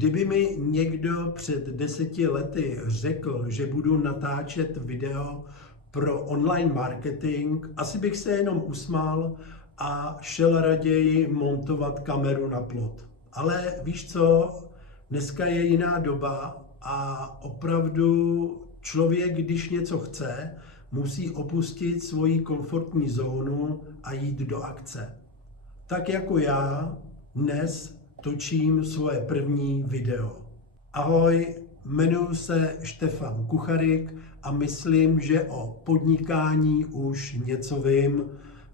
Kdyby mi někdo před 10 lety řekl, že budu natáčet video pro online marketing, asi bych se jenom usmál a šel raději montovat kameru na plot. Ale víš co, dneska je jiná doba a opravdu člověk, když něco chce, musí opustit svoji komfortní zónu a jít do akce. Tak jako já dnes točím svoje první video. Ahoj, jmenuji se Štefan Kucharik a myslím, že o podnikání už něco vím.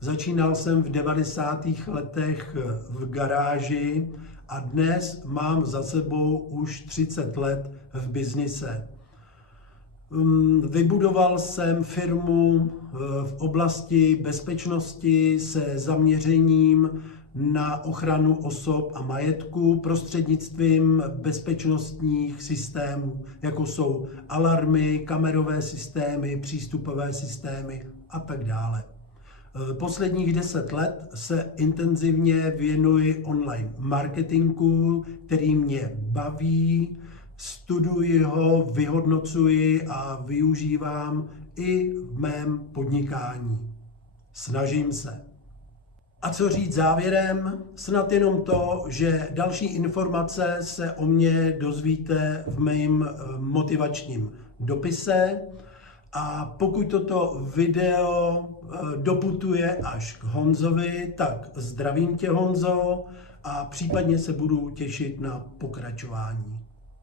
Začínal jsem v 90. letech v garáži a dnes mám za sebou už 30 let v biznise. Vybudoval jsem firmu v oblasti bezpečnosti se zaměřením na ochranu osob a majetku prostřednictvím bezpečnostních systémů, jako jsou alarmy, kamerové systémy, přístupové systémy a tak dále. Posledních 10 let se intenzivně věnuji online marketingu, který mě baví, studuji ho, vyhodnocuji a využívám i v mém podnikání. Snažím se. A co říct závěrem? Snad jenom to, že další informace se o mě dozvíte v mém motivačním dopise. A pokud toto video doputuje až k Honzovi, tak zdravím tě, Honzo, a případně se budu těšit na pokračování.